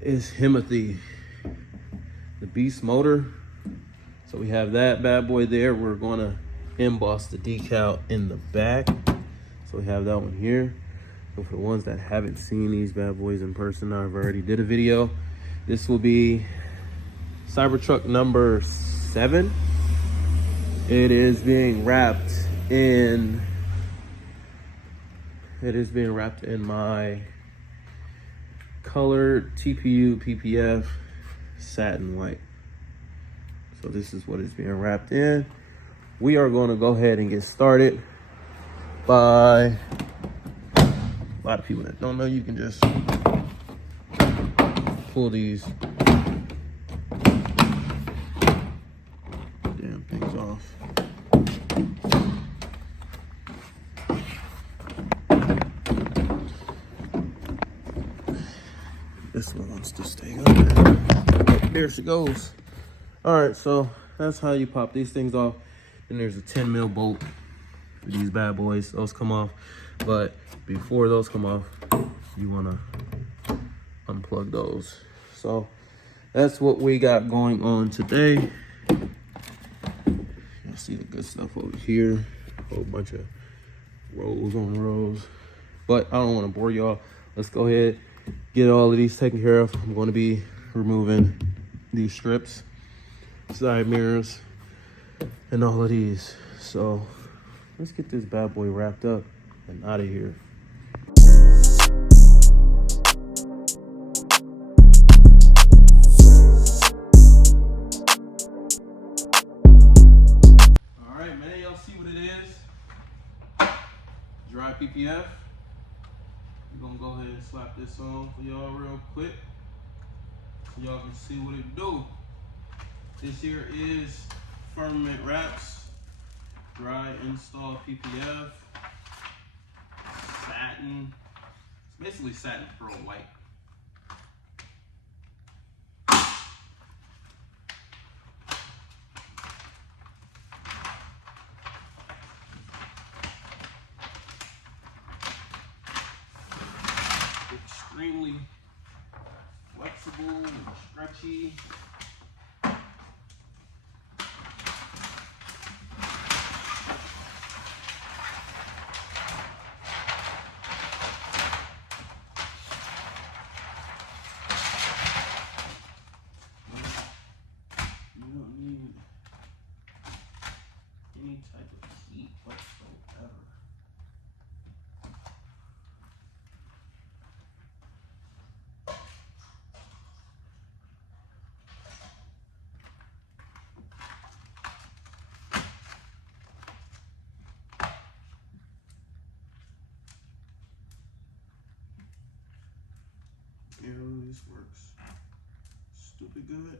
is Himothy, the Beast motor. So we have that bad boy there. We're gonna emboss the decal in the back. So we have that one here. So for the ones that haven't seen these bad boys in person, I've already did a video. This will be Cybertruck number 7. It is being wrapped in my colored TPU PPF satin white. So this is what it's being wrapped in. We are going to go ahead and get started by a lot of people that don't know. You can just pull these damn things off. This one wants to stay up there. Oh, there she goes. All right, so that's how you pop these things off. And there's a 10 mil bolt for these bad boys. Those come off, but before those come off, you wanna unplug those. So that's what we got going on today. You'll see the good stuff over here. A whole bunch of rows on rows. But I don't wanna bore y'all. Let's go ahead, get all of these taken care of. I'm gonna be removing these strips, side mirrors, and all of these. So let's get this bad boy wrapped up and out of here. All right, man, y'all see what it is? Dry PPF. We're gonna go ahead and slap this on for y'all real quick so y'all can see what it do. This here is Firmamentwrapz Dry Install PPF Satin. It's basically satin pearl white. Extremely flexible and stretchy. Any type of heat whatsoever. This works stupid good.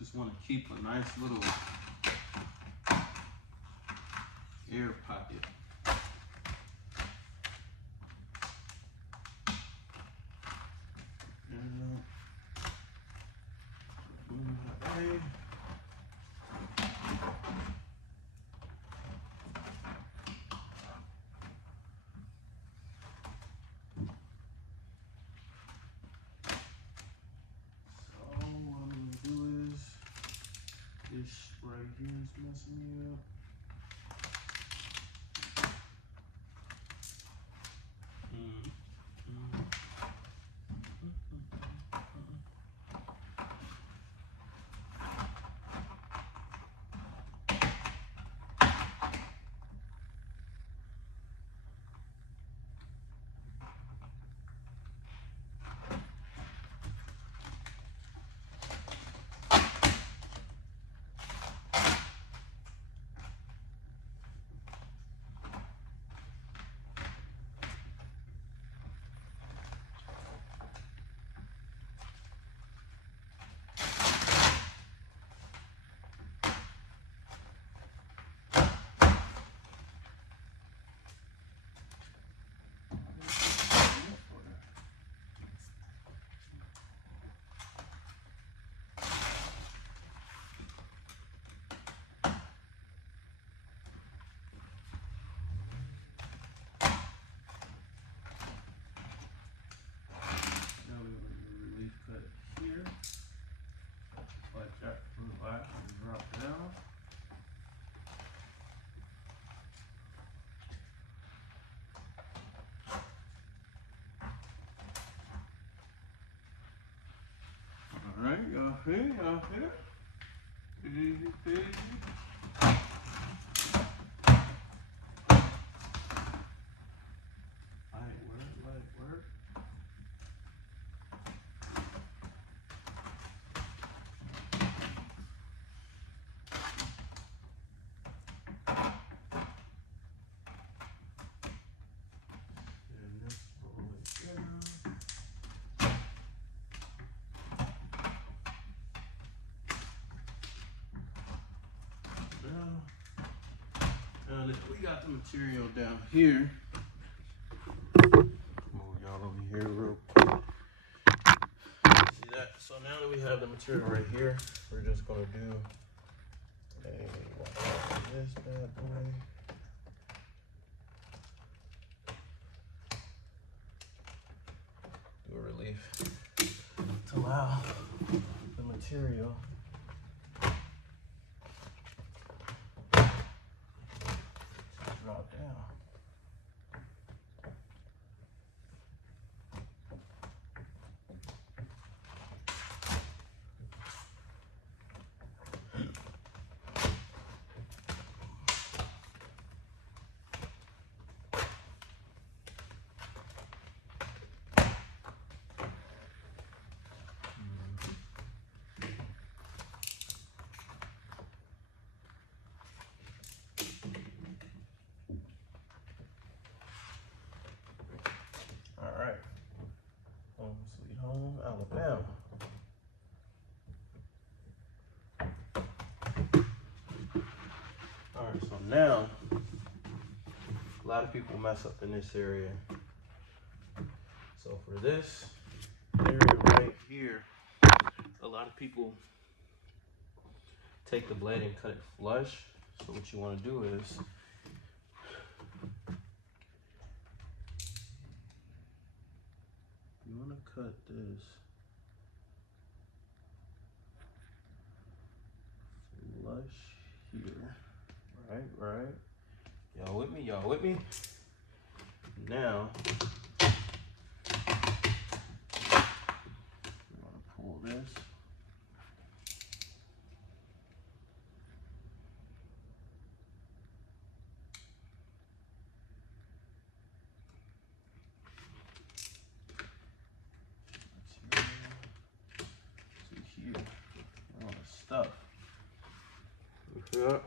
Just want to keep a nice little air pocket. This right here is messing me up. Easy, out here. Easy, easy. Let it work. And this roll it down. Now that we got the material down here, move y'all over here real quick. See that? So now that we have the material right here, we're just gonna do a wash off this bad boy. Do a relief to allow the material drop down. All right, home sweet home, Alabama. All right, so now a lot of people mess up in this area. So for this area right here, a lot of people take the blade and cut it flush. So what you want to do is you want to cut this flush here. Right. Y'all with me? Y'all with me? Now, we're gonna pull this. To here. We're gonna stuff. Yeah.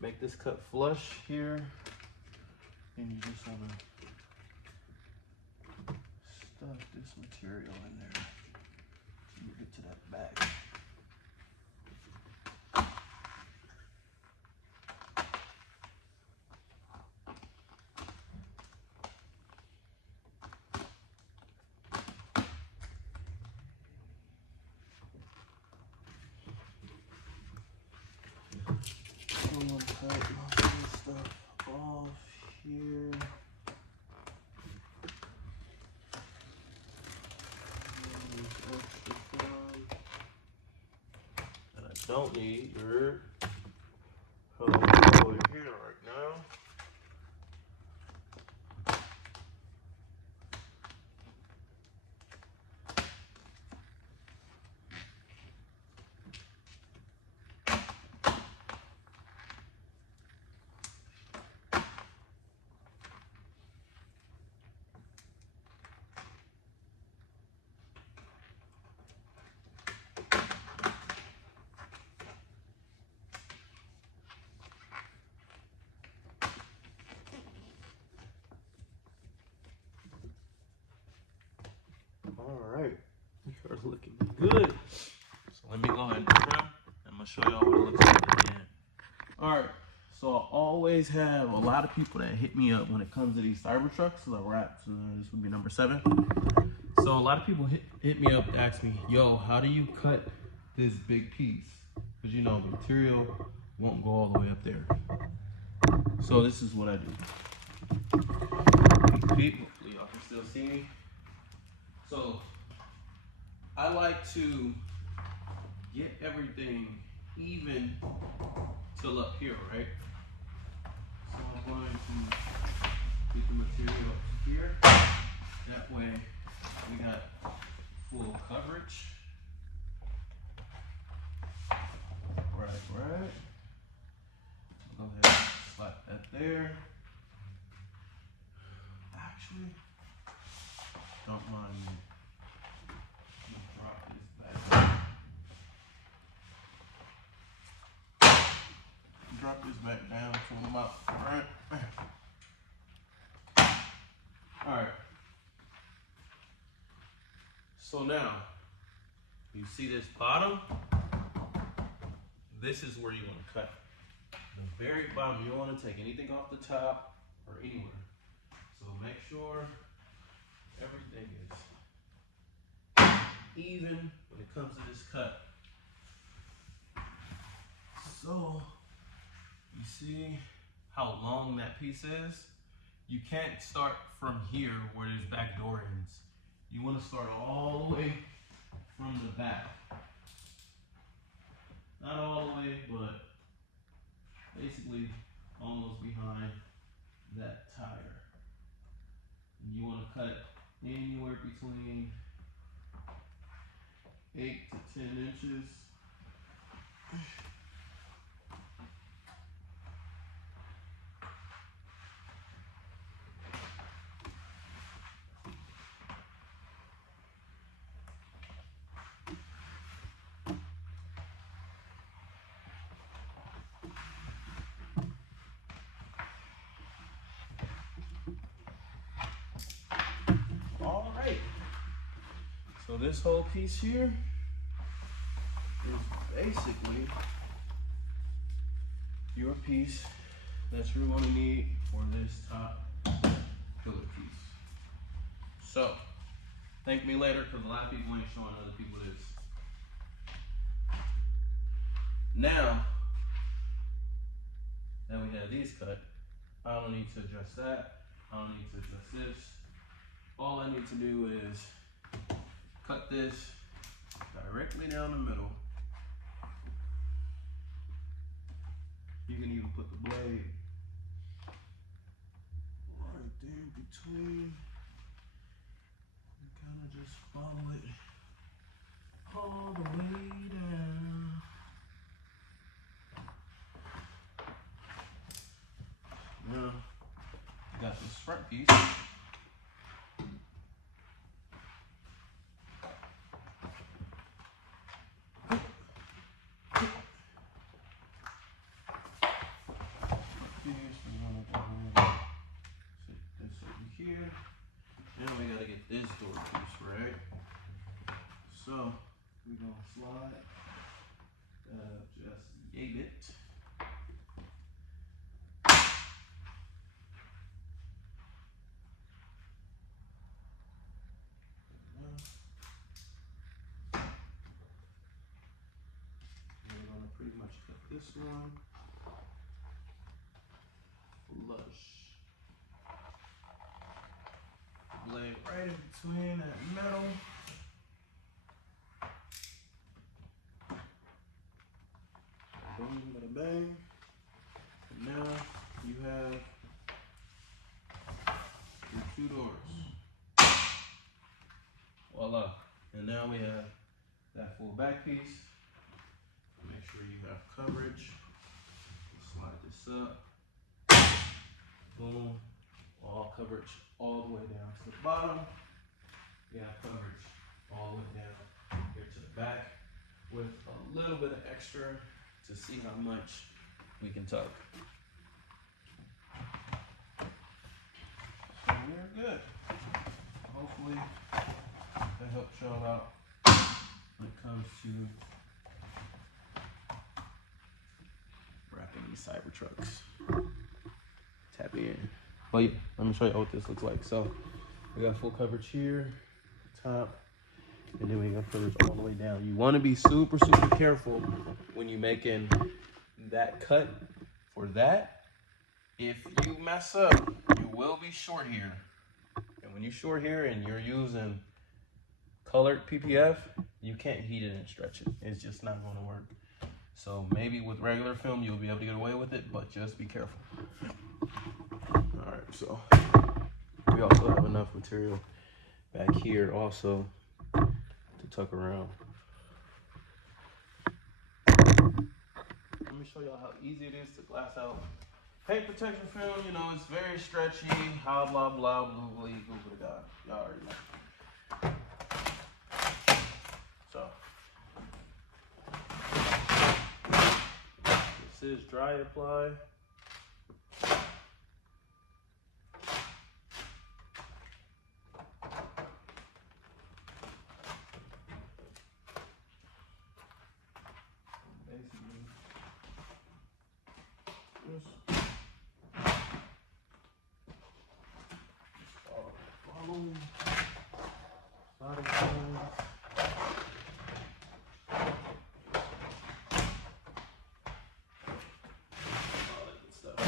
Make this cut flush here, and you just want to stuff this material in there till you get to that bag. I'm gonna cut most of this stuff off here. Extra film that I don't need. Over here right now. All right, you're looking good. So let me go ahead and trim. I'm gonna show y'all what it looks like again. All right, so I always have a lot of people that hit me up when it comes to these Cybertrucks, the wraps. This would be number 7. So a lot of people hit me up, ask me, yo, how do you cut this big piece? Because you know the material won't go all the way up there. So this is what I do. Hopefully y'all can still see me. So I like to get everything even till up here, right? So I'm going to get the material up to here. That way we got full coverage. there. Actually, don't mind me. I'm gonna drop this back. Drop this back down to about right. All right. So now, you see this bottom? This is where you want to cut. The very bottom, you don't want to take anything off the top or anywhere. So make sure everything is even when it comes to this cut. So, you see how long that piece is? You can't start from here where this back door ends. You want to start all the way from the back. Not all the way, but basically almost behind that tire. And you want to cut anywhere between 8 to 10 inches. So this whole piece here is basically your piece that you're going to need for this top pillar piece. So, thank me later because a lot of people ain't showing other people this. Now that we have these cut, I don't need to adjust that. I don't need to adjust this. All I need to do is cut this directly down the middle. You can even put the blade right there between and kind of just follow it all the way down. Now, you got this front piece. This door piece, right? So we're gonna slide that up just a bit. We're gonna pretty much cut this one flush. Blade right in between that metal. Boom, bada bang. And now you have your two doors. Voila. And now we have that full back piece. Make sure you have coverage. Slide this up. Boom. All coverage all the way down to the bottom. We have coverage all the way down here to the back with a little bit of extra to see how much we can tuck. So we're good. Hopefully that helps y'all out when it comes to wrapping these Cybertrucks. Tap in. But yeah, let me show you what this looks like. So we got full coverage here, top, and then we got coverage all the way down. You want to be super, super careful when you're making that cut for that. If you mess up, you will be short here. And when you're short here and you're using colored PPF, you can't heat it and stretch it. It's just not going to work. So maybe with regular film, you'll be able to get away with it, but just be careful. All right, so we also have enough material back here also to tuck around. Let me show y'all how easy it is to glass out Paint protection film, you know, it's very stretchy, blah, blah, blah, blue, Google the God. Y'all already know. So, this is dry apply. Basically, follow body lines. All that good stuff.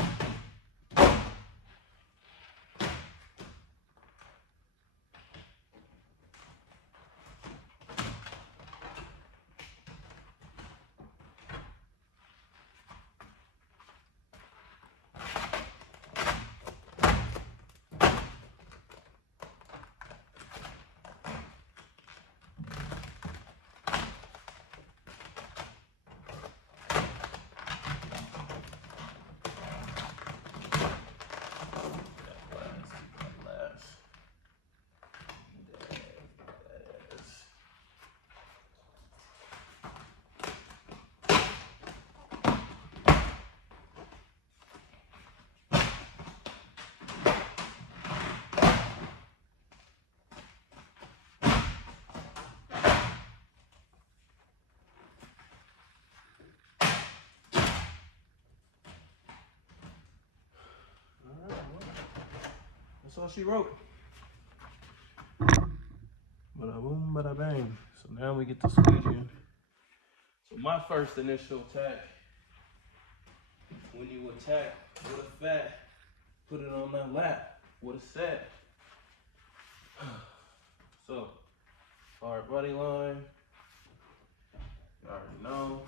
That's all she wrote. Bada boom, bada bang. So now we get to squeegeeing. So my first initial attack, when you attack with a fat, put it on that lap with a set. So, hard body line. You already know.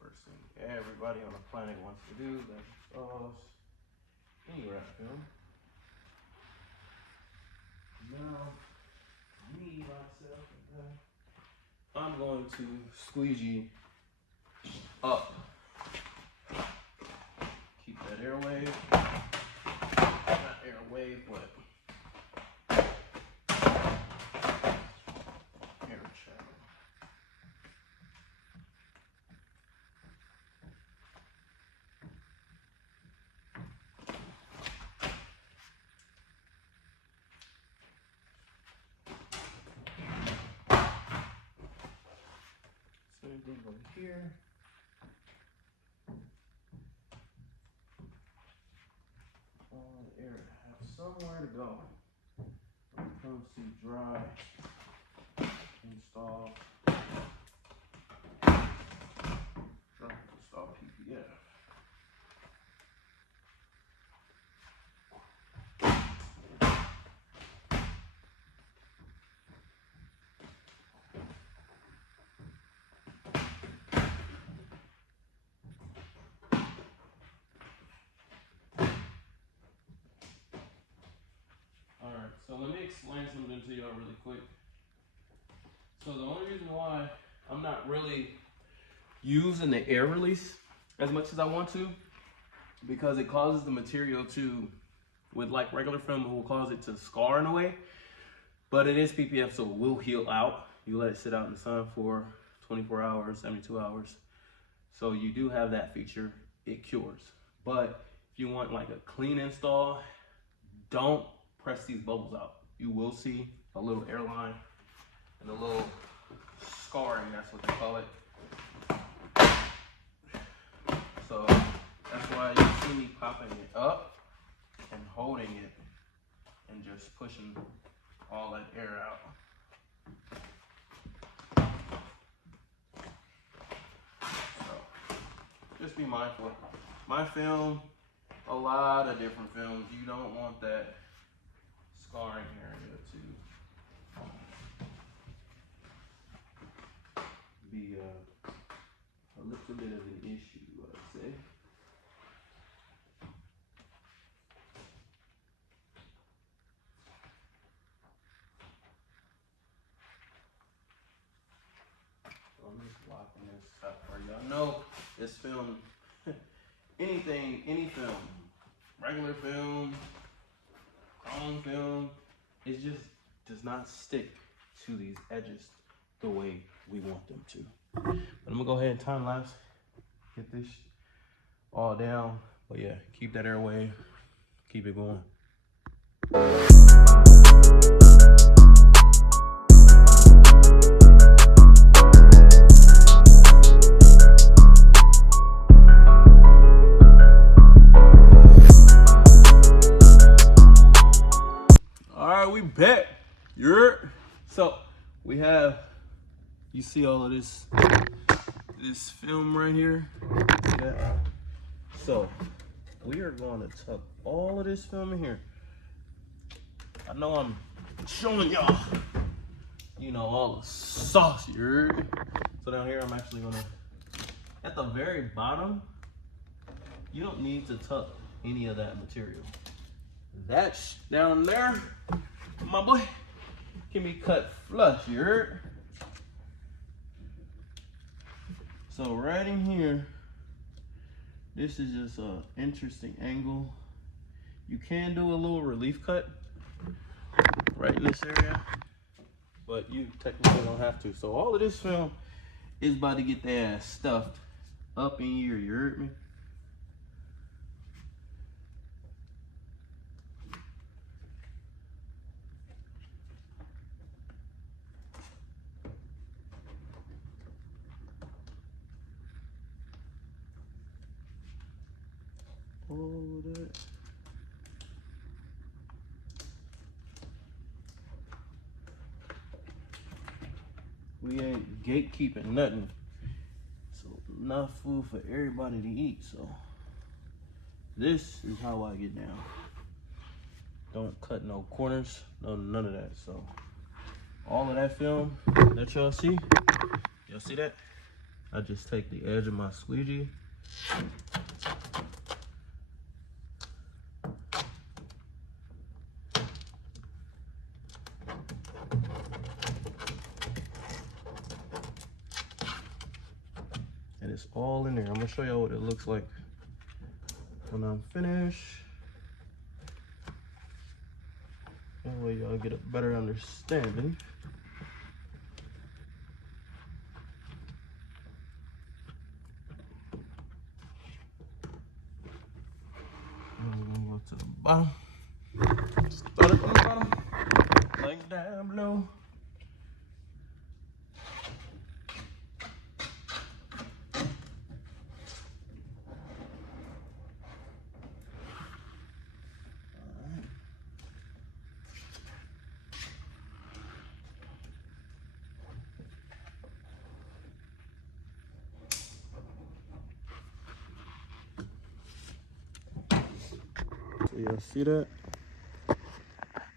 First thing everybody on the planet wants to do, that's sauce. Any wrap film. Now, me, myself, and I'm going to squeegee up. Keep that airwave. Not airwave, but air channel. Same thing over here. All the air has somewhere to go when it comes to dry install PPF. Alright, so let me explain something to y'all really quick. So the only reason why I'm not really using the air release as much as I want to, because it causes the material to, with like regular film, it will cause it to scar in a way. But it is PPF, so it will heal out. You let it sit out in the sun for 24 hours, 72 hours. So you do have that feature, it cures. But if you want like a clean install, don't press these bubbles out. You will see a little airline and a little scarring, that's what they call it. So that's why you see me popping it up and holding it and just pushing all that air out. So just be mindful. My film, a lot of different films, you don't want that scarring area to be a little bit of an issue, I'd say. So I'm just locking this up for y'all know this film, anything, any film, regular film, chrome film, it just does not stick to these edges the way we want them to. But I'm gonna go ahead and time lapse, get this all down. But yeah, keep that airway, keep it going. All right, we back. So we have, you see all of this film right here. Yeah. So we are going to tuck all of this film in here. I know I'm showing y'all, you know, all the sauce, you heard? So down here, I'm actually gonna, at the very bottom, you don't need to tuck any of that material. That down there, my boy, can be cut flush, you heard? So right in here, this is just an interesting angle. You can do a little relief cut right in this area, but you technically don't have to. So all of this film is about to get their ass stuffed up in here, you heard me? All of that. We ain't gatekeeping nothing. So enough food for everybody to eat. So this is how I get down. Don't cut no corners, no none of that. So all of that film that y'all see that? I just take the edge of my squeegee. And it's all in there. I'm gonna show y'all what it looks like when I'm finished. That way y'all get a better understanding. And we're gonna go to the bottom. Start it from the bottom, like down below. So y'all see that?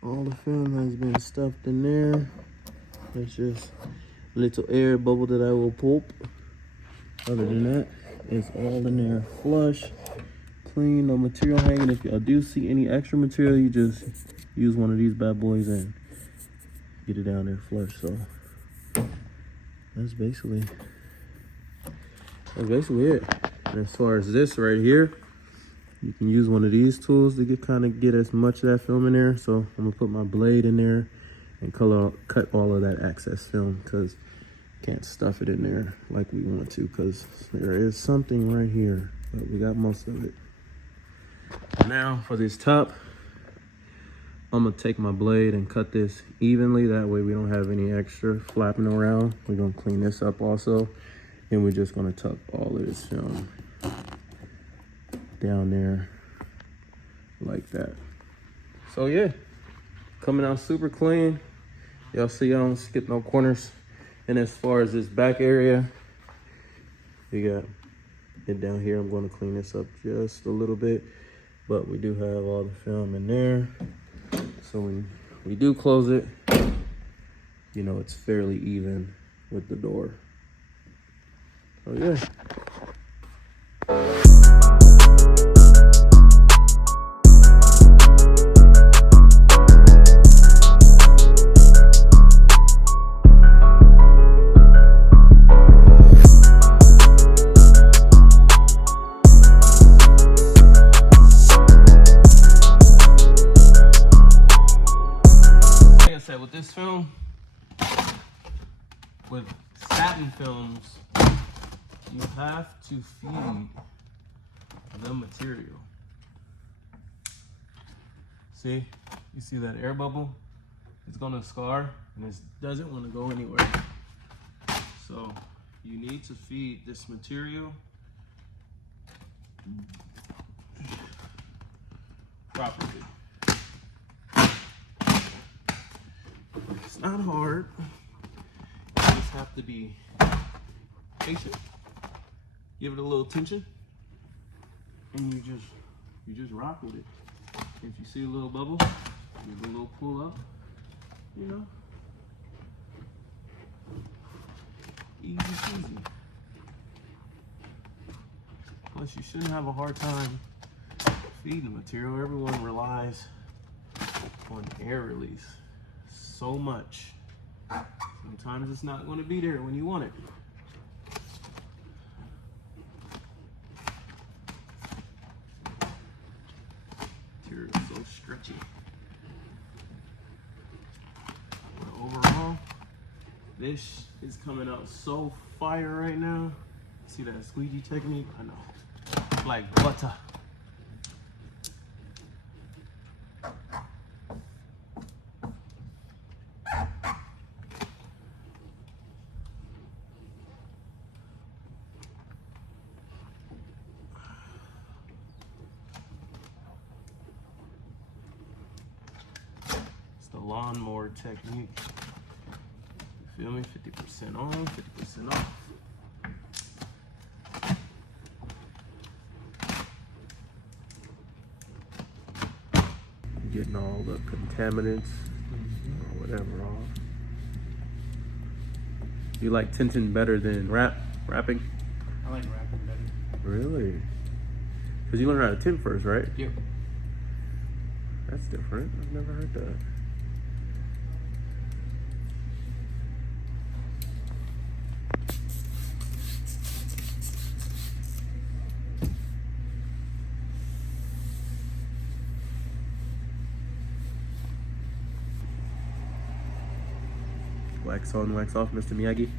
All the film has been stuffed in there. It's just a little air bubble that I will pulp. Other than that, it's all in there flush, clean, no material hanging. If y'all do see any extra material, you just use one of these bad boys and get it down there flush. So that's basically it. And as far as this right here, you can use one of these tools to get as much of that film in there. So I'm gonna put my blade in there and cut all of that excess film, because can't stuff it in there like we want to, because there is something right here, but we got most of it. Now for this top, I'm gonna take my blade and cut this evenly. That way we don't have any extra flapping around. We're gonna clean this up also, and we're just gonna tuck all of this film down there like that. So yeah, coming out super clean. Y'all see I don't skip no corners. And as far as this back area, we got it down here. I'm going to clean this up just a little bit, but we do have all the film in there. So when we do close it, you know, it's fairly even with the door. So yeah. films, you have to feed the material. See, you see that air bubble? It's gonna scar and it doesn't want to go anywhere. So you need to feed this material properly. It's not hard. You just have to be patient. Give it a little tension, and you just rock with it. If you see a little bubble, give it a little pull up. You know, easy peasy. Plus, you shouldn't have a hard time feeding the material. Everyone relies on air release so much. Sometimes it's not going to be there when you want it. Material is so stretchy. But overall, this is coming out so fire right now. See that squeegee technique? I know. It's like butter. The lawnmower technique. You feel me? 50% on, 50% off. Getting all the contaminants or whatever off. You like tinting better than wrapping? I like wrapping better. Really? Because you learned how to tint first, right? Yep. That's different. I've never heard that. Wax on, wax off, Mr. Miyagi.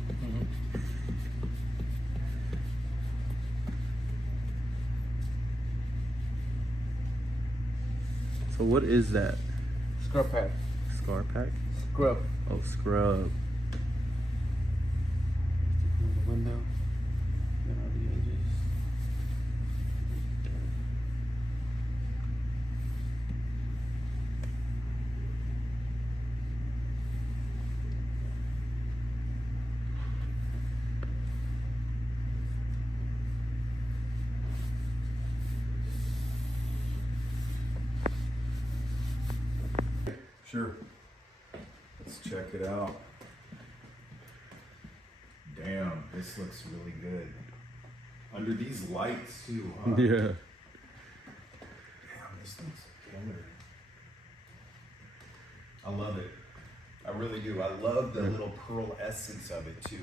So what is that? Scrub pack. Scar pack? Scrub. Oh, scrub. The window. Then all the edges. Sure. Let's check it out. Damn, this looks really good. Under these lights too, huh? Yeah. Damn, this looks killer. I love it. I really do. I love the little pearl essence of it too.